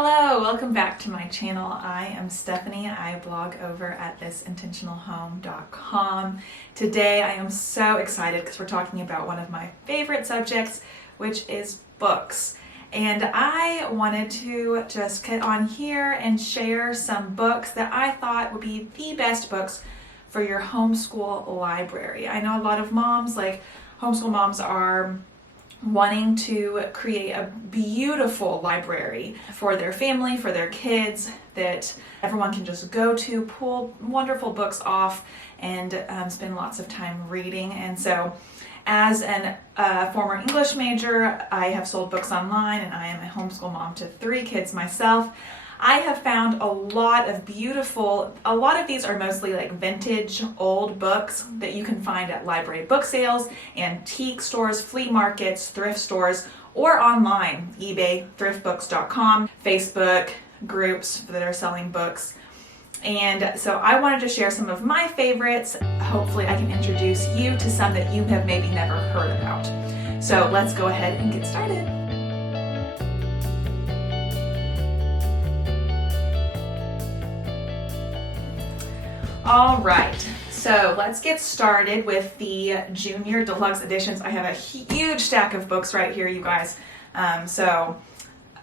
Hello, welcome back to my channel. I am Stephanie. I blog over at thisintentionalhome.com. Today I am so excited because we're talking about one of my favorite subjects, which is books. And I wanted to just get on here and share some books that I thought would be the best books for your homeschool library. I know a lot of moms, like homeschool moms, are wanting to create a beautiful library for their family, for their kids, that everyone can just go to, pull wonderful books off, and spend lots of time reading. And so as a former English major, I have sold books online, and I am a homeschool mom to 3 kids myself. I have found a lot of these are mostly like vintage old books that you can find at library book sales, antique stores, flea markets, thrift stores, or online, eBay, thriftbooks.com, Facebook groups that are selling books. And so I wanted to share some of my favorites. Hopefully I can introduce you to some that you have maybe never heard about. So let's go ahead and get started. All right, so let's get started with the Junior Deluxe editions. I have a huge stack of books right here, you guys. So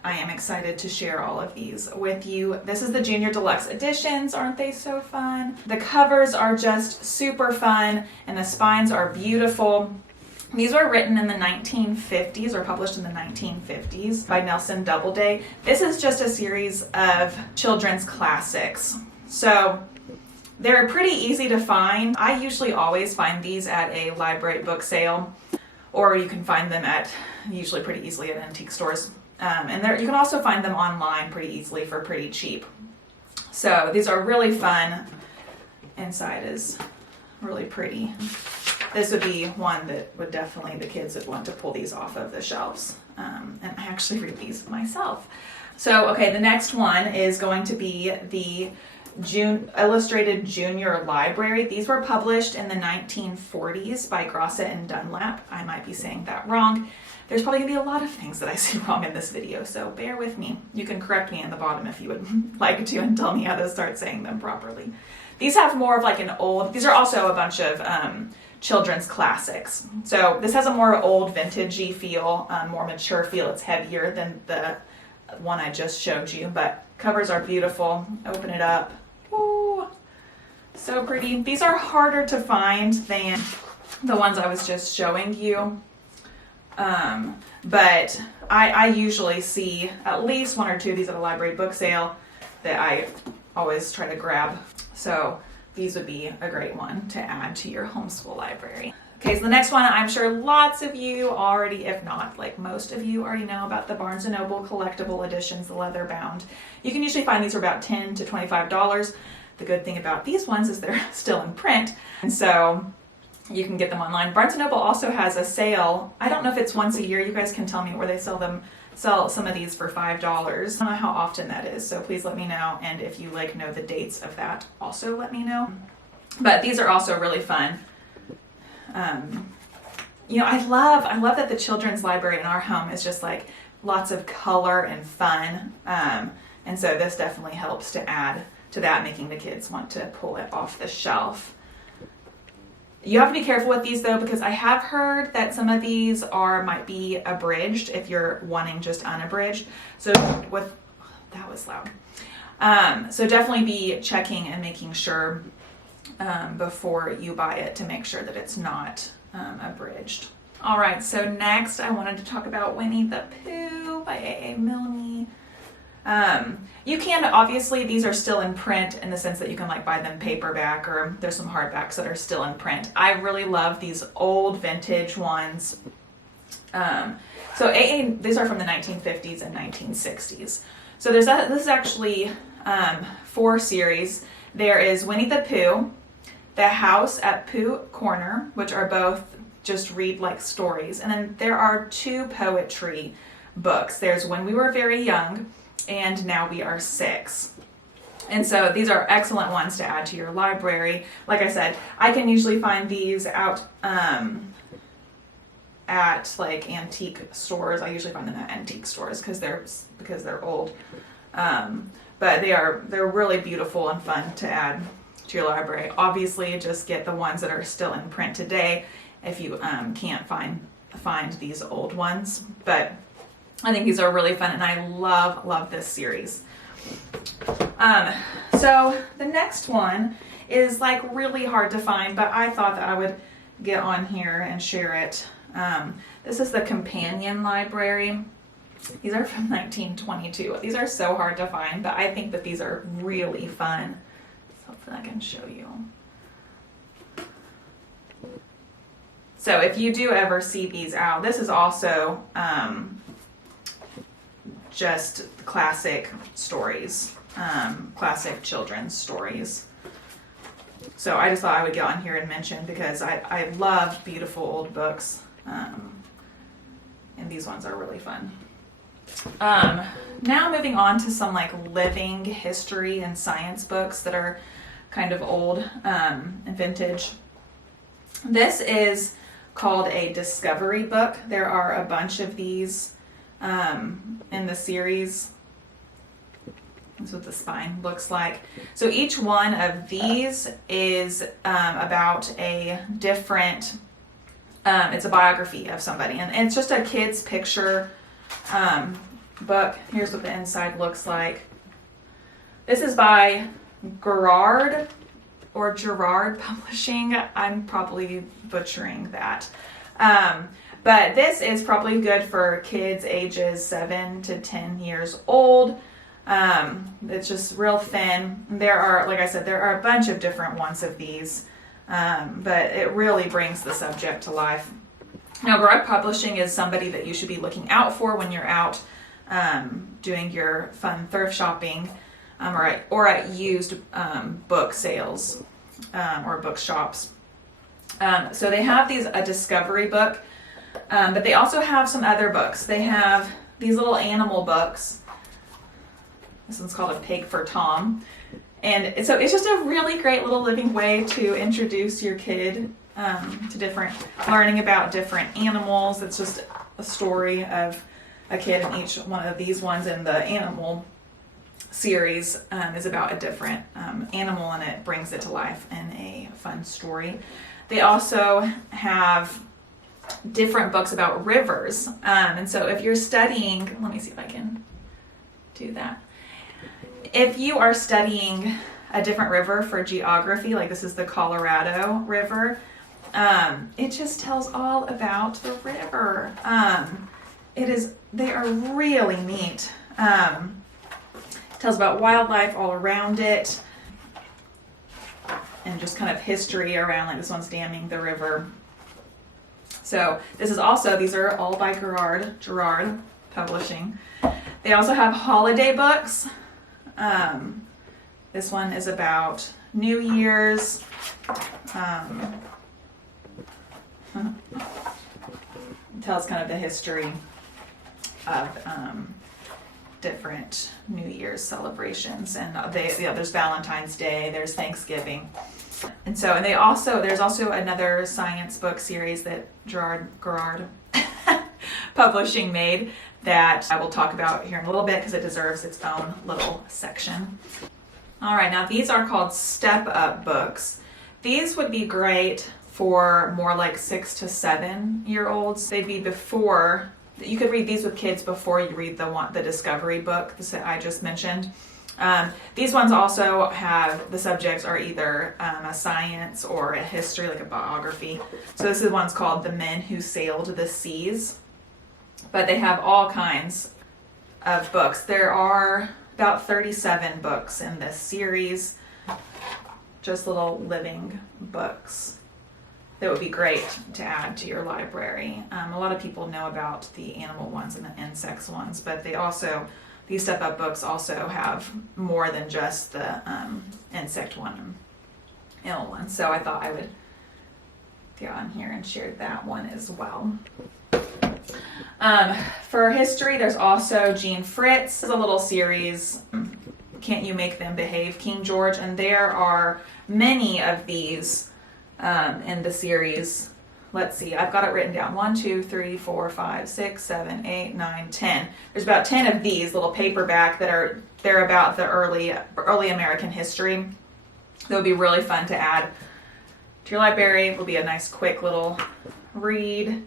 I am excited to share all of these with you. This is the Junior Deluxe editions. Aren't they so fun? The covers are just super fun, and the spines are beautiful. These were written in the 1950s, or published in the 1950s by Nelson Doubleday. This is just a series of children's classics. So they're pretty easy to find. I usually always find these at a library book sale, or you can find them usually pretty easily at antique stores. And you can also find them online pretty easily for pretty cheap. So these are really fun. Inside is really pretty. This would be one that would definitely, the kids would want to pull these off of the shelves. And I actually read these myself. So, okay, the next one is going to be the Illustrated Junior Library. These were published in the 1940s by Grosset and Dunlap. I might be saying that wrong. There's probably gonna be a lot of things that I say wrong in this video, so bear with me. You can correct me in the bottom if you would like to and tell me how to start saying them properly. These have more of like these are also a bunch of children's classics. So this has a more old vintagey feel, more mature feel. It's heavier than the one I just showed you, but covers are beautiful. Open it up. Ooh, so pretty. These are harder to find than the ones I was just showing you. But I usually see at least 1 or 2 of these at a library book sale that I always try to grab. So these would be a great one to add to your homeschool library. Okay, so the next one, I'm sure lots of you already, if not like most of you, already know about the Barnes & Noble collectible editions, the leather bound. You can usually find these for about $10 to $25. The good thing about these ones is they're still in print, and so you can get them online. Barnes & Noble also has a sale. I don't know if it's once a year. You guys can tell me, where they sell some of these for $5. I don't know how often that is, so please let me know. And if you know the dates of that, also let me know. But these are also really fun. I love that the children's library in our home is just like lots of color and fun. And so this definitely helps to add to that, making the kids want to pull it off the shelf. You have to be careful with these though, because I have heard that some of these might be abridged if you're wanting just unabridged. So that was loud. So definitely be checking and making sure before you buy it to make sure that it's not abridged. All right, so next I wanted to talk about Winnie the Pooh by A.A. Milne. You can, obviously, these are still in print in the sense that you can buy them paperback, or there's some hardbacks that are still in print. I really love these old vintage ones. So these are from the 1950s and 1960s. So this is actually 4 series. There is Winnie the Pooh, The House at Pooh Corner, which are both just read like stories. And then there are 2 poetry books. There's When We Were Very Young and Now We Are 6. And so these are excellent ones to add to your library. Like I said, I can usually find these out at antique stores. I usually find them at antique stores because they're old. But they're really beautiful and fun to add to your library. Obviously, just get the ones that are still in print today if you can't find these old ones. But I think these are really fun, and I love this series. So the next one is like really hard to find, but I thought that I would get on here and share it. This is the Companion Library. These are from 1922. These are so hard to find, but I think that these are really fun. So hopefully I can show you. So if you do ever see these out, this is also just classic stories, classic children's stories. So I just thought I would get on here and mention, because I love beautiful old books, and these ones are really fun. Now moving on to some like living history and science books that are kind of old and vintage. This is called a discovery book. There are a bunch of these in the series. That's what the spine looks like. So each one of these is about a different, it's a biography of somebody. And it's just a kid's picture book. Here's what the inside looks like. This is by Gerard Publishing. I'm probably butchering that. But this is probably good for kids ages 7 to 10 years old. It's just real thin. There are, like I said, there are a bunch of different ones of these, but it really brings the subject to life. Now, Gerard Publishing is somebody that you should be looking out for when you're out doing your fun thrift shopping, or at used book sales or bookshops. So they have a discovery book, but they also have some other books. They have these little animal books. This one's called A Pig for Tom. And so it's just a really great little living way to introduce your kid to learning about different animals. It's just a story of a kid, and each one of these ones in the animal series is about a different animal, and it brings it to life in a fun story. They also have different books about rivers. And so if you're studying, let me see if I can do that. If you are studying a different river for geography, like this is the Colorado River, it just tells all about the river. They are really neat. It tells about wildlife all around it, and just kind of history around, like this one's damming the river. So these are all by Gerard Publishing. They also have holiday books. This one is about New Year's. It tells kind of the history of different New Year's celebrations, and there's Valentine's Day, there's Thanksgiving, and there's also another science book series that Gerard Publishing made that I will talk about here in a little bit, because it deserves its own little section. All right, now these are called step-up books. These would be great for more like 6 to 7 year olds. They'd be before. You could read these with kids before you read the discovery book that I just mentioned. These ones also have, the subjects are either a science or a history, like a biography. So this is one's called The Men Who Sailed the Seas. But they have all kinds of books. There are about 37 books in this series, just little living books that would be great to add to your library. A lot of people know about the animal ones and the insects ones, but these step-up books also have more than just the insect one and animal one. So I thought I would get on here and share that one as well. For history, there's also Jean Fritz. This is a little series, Can't You Make Them Behave, King George, and there are many of these in the series, let's see, I've got it written down. 1, 2, 3, 4, 5, 6, 7, 8, 9, 10. There's about 10 of these little paperback they're about the early American history. That would be really fun to add to your library. It will be a nice quick little read.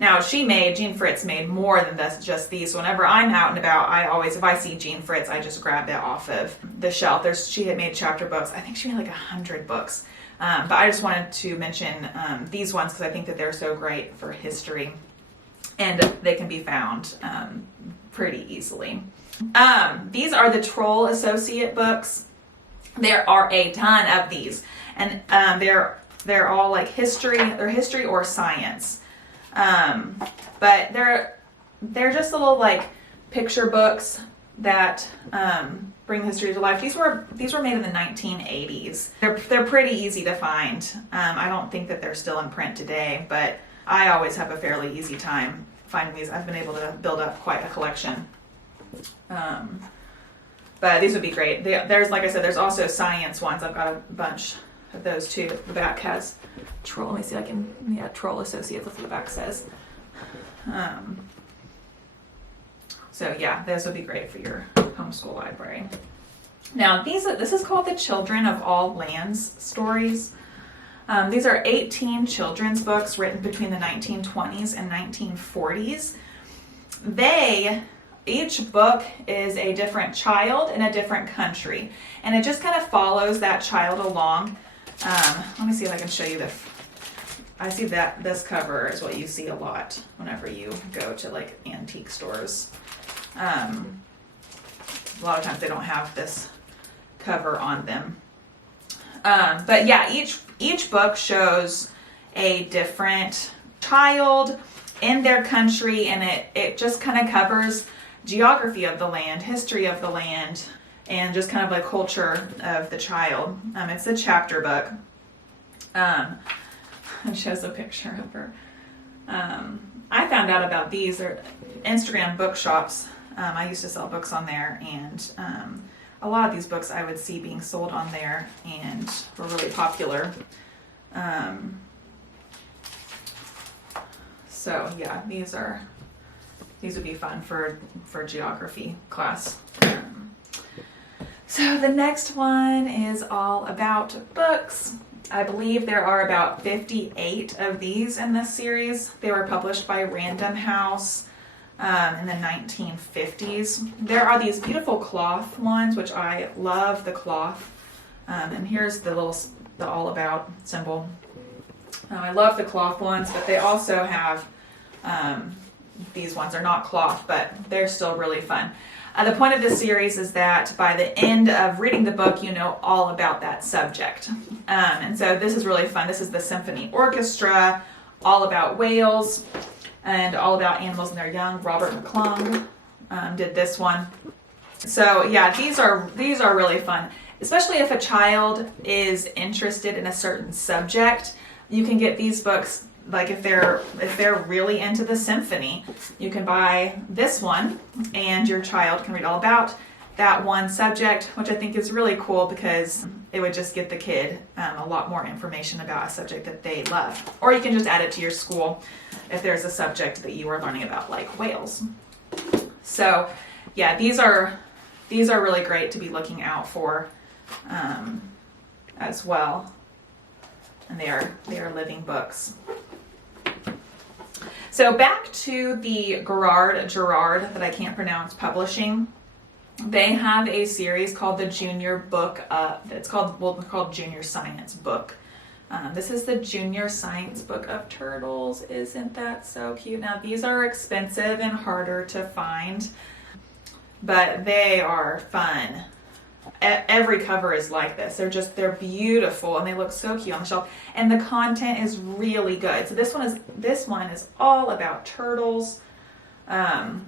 Now, Jean Fritz made more than just these. So whenever I'm out and about, if I see Jean Fritz, I just grab it off of the shelf. She had made chapter books. I think she made like 100 books. But I just wanted to mention these ones because I think that they're so great for history. And they can be found pretty easily. These are the Troll Associate books. There are a ton of these. And they're all like history. They're history or science. But they're just little like picture books that bring history to life. These were made in the 1980s. They're pretty easy to find. I don't think that they're still in print today, but I always have a fairly easy time finding these. I've been able to build up quite a collection. But these would be great. There's, like I said, there's also science ones. I've got a bunch of those too. The back has Troll. Let me see if I can, Troll Associates, that's what the back says. So yeah, those would be great for your homeschool library. Now this is called the Children of All Lands stories. These are 18 children's books written between the 1920s and 1940s. Each book is a different child in a different country, and it just kind of follows that child along. Let me see if I can show you this. I see that this cover is what you see a lot whenever you go to like antique stores. A lot of times they don't have this cover on them. But yeah, each book shows a different child in their country, and it just kind of covers geography of the land, history of the land, and just kind of like culture of the child. It's a chapter book. It shows a picture of her. I found out about these. They're Instagram bookshops. I used to sell books on there, and a lot of these books I would see being sold on there and were really popular. So yeah, these would be fun for geography class. So the next one is all about books. I believe there are about 58 of these in this series. They were published by Random House in the 1950s. There are these beautiful cloth ones, which I love the cloth. And here's the all about symbol. I love the cloth ones, but they also have these ones are not cloth, but they're still really fun. The point of this series is that by the end of reading the book, you know all about that subject. And so this is really fun. This is the Symphony Orchestra, all about whales, and all about animals and their young. Robert McClung did this one. So yeah, these are really fun, especially if a child is interested in a certain subject. You can get these books. Like if they're really into the symphony, you can buy this one and your child can read all about that one subject, which I think is really cool because it would just get the kid a lot more information about a subject that they love. Or you can just add it to your school if there's a subject that you are learning about, like whales. So yeah, these are really great to be looking out for as well. And they are living books. So back to the Gerard that I can't pronounce publishing. They have a series called the Junior Book. It's called Junior Science Book. This is the Junior Science Book of Turtles. Isn't that so cute? Now these are expensive and harder to find, but they are fun. Every cover is like this. They're beautiful and they look so cute on the shelf, and the content is really good. So this one is all about turtles, and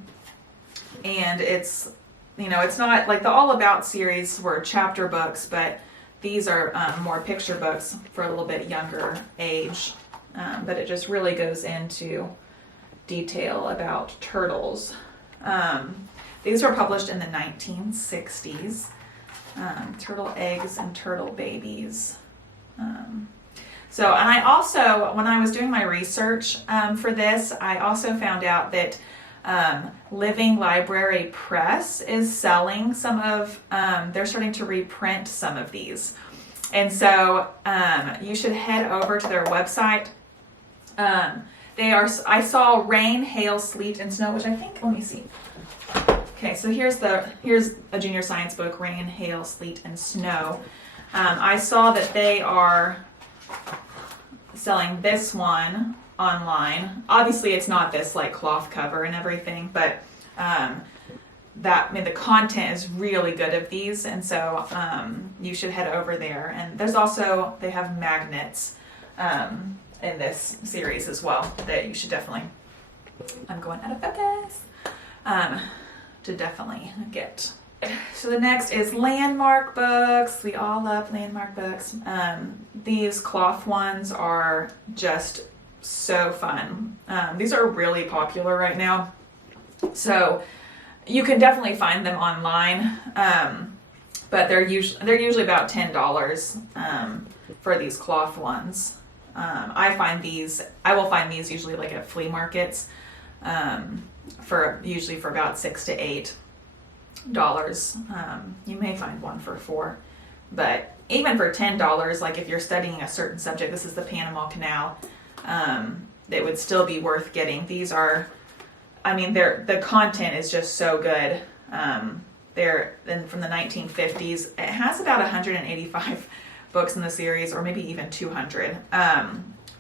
it's not like the All About series were chapter books, but these are more picture books for a little bit younger age, but it just really goes into detail about turtles. These were published in the 1960s. Turtle eggs and turtle babies. So, and I also, when I was doing my research for this, I also found out that Living Library Press is selling some of, they're starting to reprint some of these. And so you should head over to their website. I saw Rain, Hail, Sleet, and Snow, which I think, let me see. Okay, so here's a junior science book, Rain, Hail, Sleet, and Snow. I saw that they are selling this one online. Obviously it's not this like cloth cover and everything, but the content is really good of these, and so you should head over there. And there's also, they have magnets in this series as well that you should definitely, I'm going out of focus, to definitely get. So the next is landmark books. We all love landmark books. These cloth ones are just so fun. These are really popular right now. So you can definitely find them online. But they're usually about $10 for these cloth ones. I will find these usually like at flea markets, usually for about $6 to $8. You may find one for $4, but even for $10, like if you're studying a certain subject, this is the Panama Canal, it would still be worth getting. These are, the content is just so good. They're from the 1950s. It has about 185 books in the series, or maybe even 200.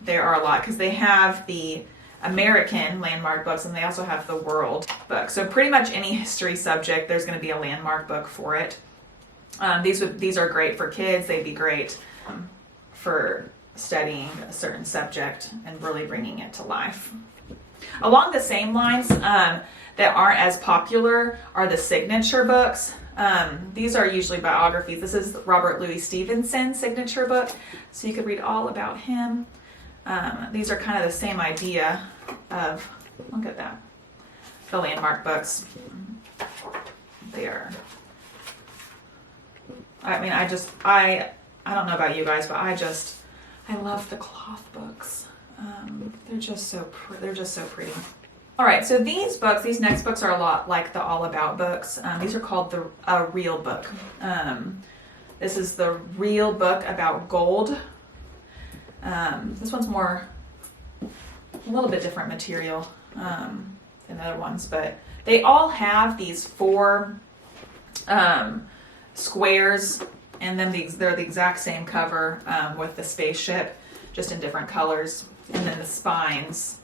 There are a lot because they have the American landmark books and they also have the world book. So pretty much any history subject, there's going to be a landmark book for it. These are great for kids. They'd be great for studying a certain subject and really bringing it to life. Along the same lines, that aren't as popular are the signature books. These are usually biographies. This is Robert Louis Stevenson's signature book, so you could read all about him. These are kind of the same idea of, look at that, the landmark books. They are, I don't know about you guys, but I love the cloth books. They're just so pretty. All right, so these next books are a lot like the All About books. These are called the Real Book. This is the Real Book about gold. This one's a little bit different material than the other ones, but they all have these 4 squares, and then they're the exact same cover with the spaceship, just in different colors, and then the spines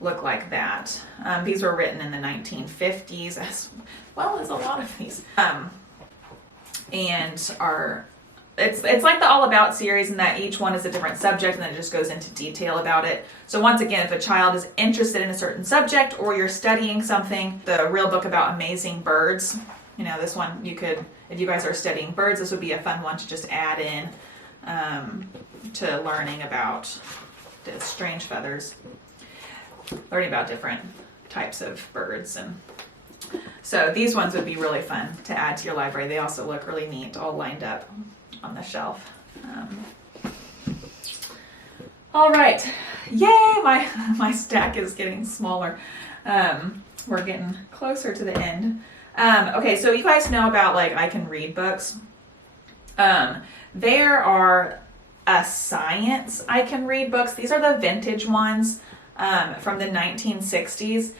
look like that. These were written in the 1950s, as well as a lot of these, and are. It's like the All About series in that each one is a different subject and then it just goes into detail about it. So once again, if a child is interested in a certain subject or you're studying something, the Real Book about Amazing Birds, this one you could, if you guys are studying birds, this would be a fun one to just add in to learning about the strange feathers, learning about different types of birds. And so these ones would be really fun to add to your library. They also look really neat, all lined up on the shelf. All right, yay, my stack is getting smaller. We're getting closer to the end. Okay, so you guys know about I Can Read books. There are a science I Can Read books. These are the vintage ones from the 1960s.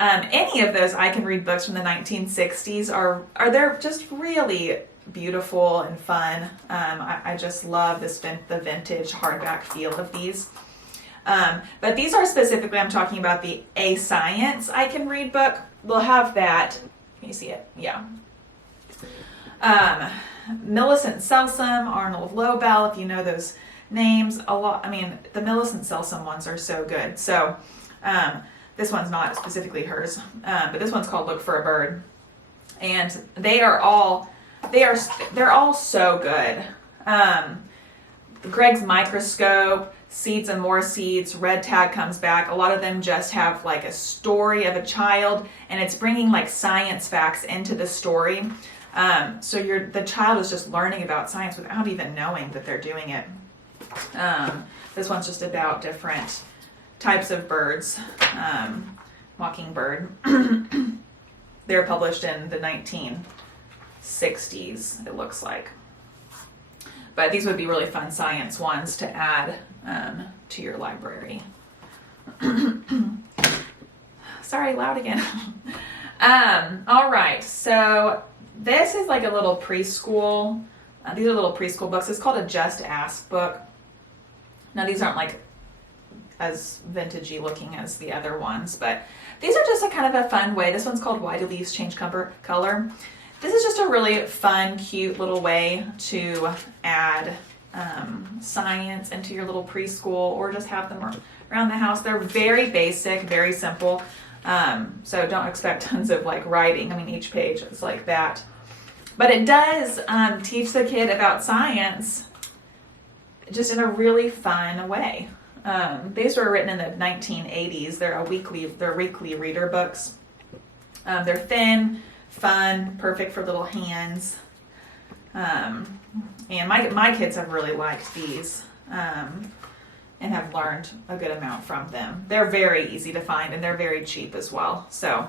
Any of those I Can Read books from the 1960s are they're just really beautiful and fun. I just love the vintage hardback feel of these. But these are specifically, I'm talking about the A Science I Can Read book. We'll have that. Can you see it? Yeah. Millicent Selsom, Arnold Lobel, if you know those names. The Millicent Selsom ones are so good. So this one's not specifically hers, but this one's called Look for a Bird. And they're all so good. Greg's Microscope, Seeds and More Seeds, Red Tag Comes Back. A lot of them just have a story of a child, and it's bringing science facts into the story. So the child is just learning about science without even knowing that they're doing it. This one's just about different types of birds. Mockingbird. They're published in the 1960s, it looks like. But these would be really fun science ones to add to your library. Sorry, loud again. All right, so this is like a little preschool. These are little preschool books. It's called a Just Ask book. Now these aren't like as vintagey looking as the other ones, but these are just a kind of a fun way. This one's called Why Do Leaves Change Color? This is just a really fun, cute little way to add science into your little preschool, or just have them around the house. They're very basic, very simple. So don't expect tons of like writing. I mean, each page is like that. But it does teach the kid about science just in a really fun way. These were written in the 1980s. They're weekly reader books. They're thin, fun, perfect for little hands. And my kids have really liked these and have learned a good amount from them. They're very easy to find, and they're very cheap as well. So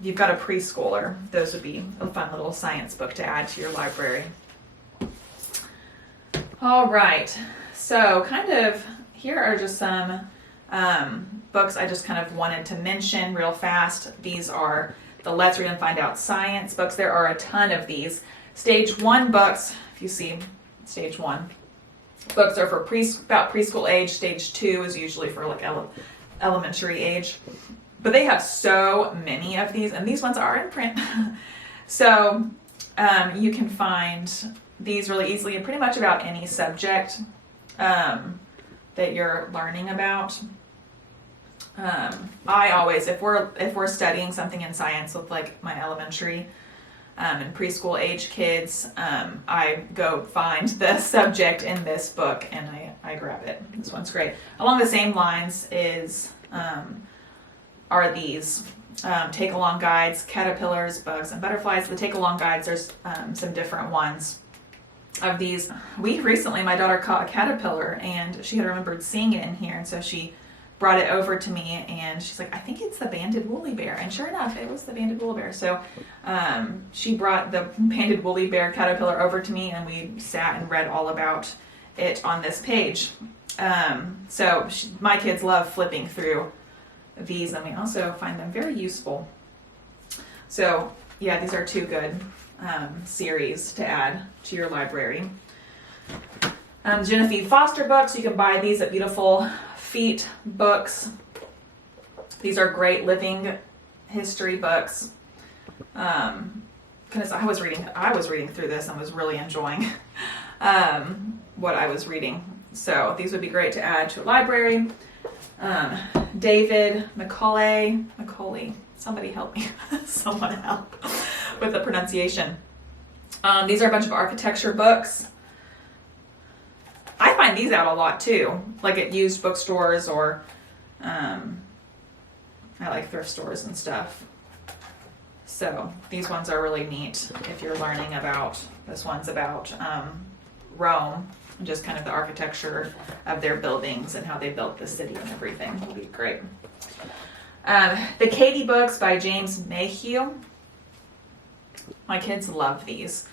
if you've got a preschooler, those would be a fun little science book to add to your library. All right, so here are just some books I just kind of wanted to mention real fast. These are the Let's Read and Find Out Science books. There are a ton of these. Stage 1 books, if you see Stage 1, books are for about preschool age. Stage 2 is usually for like elementary age. But they have so many of these, and these ones are in print. So you can find these really easily in pretty much about any subject that you're learning about. I always, if we're studying something in science with like my elementary and preschool age kids, I go find the subject in this book and I grab it. This one's great. Along the same lines are these take-along guides, caterpillars, bugs, and butterflies. The take-along guides, there's some different ones of these. My daughter caught a caterpillar and she had remembered seeing it in here, and so she brought it over to me and she's like, I think it's the banded woolly bear. And sure enough, it was the banded woolly bear. So she brought the banded woolly bear caterpillar over to me and we sat and read all about it on this page. My kids love flipping through these, and we also find them very useful. So yeah, these are two good series to add to your library. Genevieve Foster books, you can buy these at Beautiful Feet Books. These are great living history books. I was reading through this and was really enjoying what I was reading. So these would be great to add to a library. David Macaulay, somebody help me. Someone help with the pronunciation. These are a bunch of architecture books. I find these out a lot too, like at used bookstores or I like thrift stores and stuff. So these ones are really neat if you're learning about, this one's about Rome, and just kind of the architecture of their buildings and how they built the city and everything. Will be great. The Katie books by James Mayhew. My kids love these.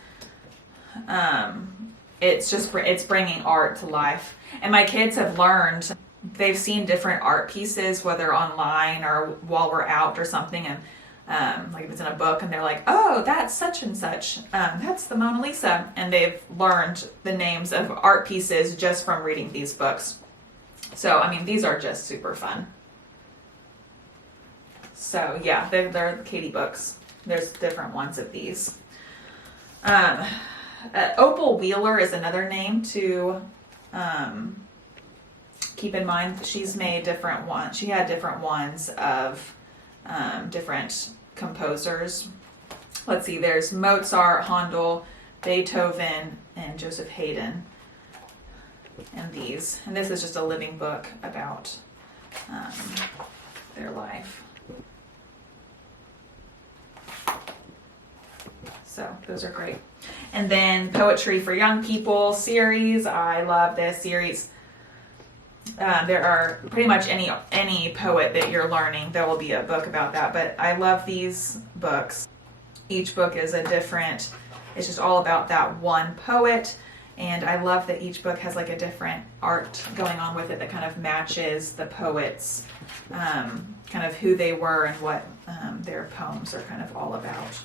It's bringing art to life. And my kids have learned, they've seen different art pieces, whether online or while we're out or something, and like if it's in a book and they're like, oh, that's such and such, that's the Mona Lisa, and they've learned the names of art pieces just from reading these books. So I mean, these are just super fun. So yeah, they're Katie books. There's different ones of these. Opal Wheeler is another name to keep in mind. She's made different ones. She had different ones of different composers. Let's see, there's Mozart, Handel, Beethoven, and Joseph Haydn. And these. And this is just a living book about their life. So those are great. And then Poetry for Young People series. I love this series. There are pretty much any poet that you're learning, there will be a book about that. But I love these books. Each book is a different, it's just all about that one poet. And I love that each book has like a different art going on with it that kind of matches the poets, kind of who they were and what their poems are kind of all about.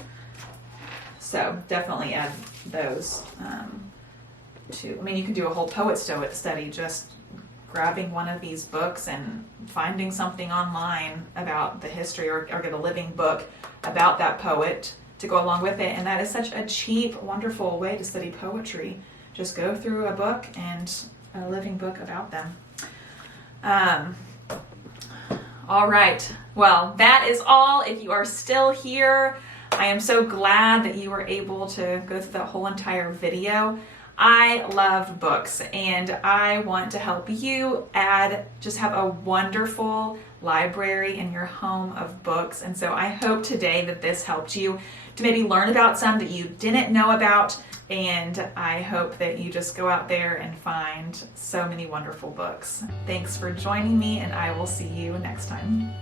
So definitely add those to, I mean, you can do a whole poet study just grabbing one of these books and finding something online about the history, or get a living book about that poet to go along with it. And that is such a cheap, wonderful way to study poetry. Just go through a book and a living book about them. All right, well, that is all. If you are still here, I am so glad that you were able to go through the whole entire video. I love books, and I want to help you just have a wonderful library in your home of books. And so I hope today that this helped you to maybe learn about some that you didn't know about, and I hope that you just go out there and find so many wonderful books. Thanks for joining me, and I will see you next time.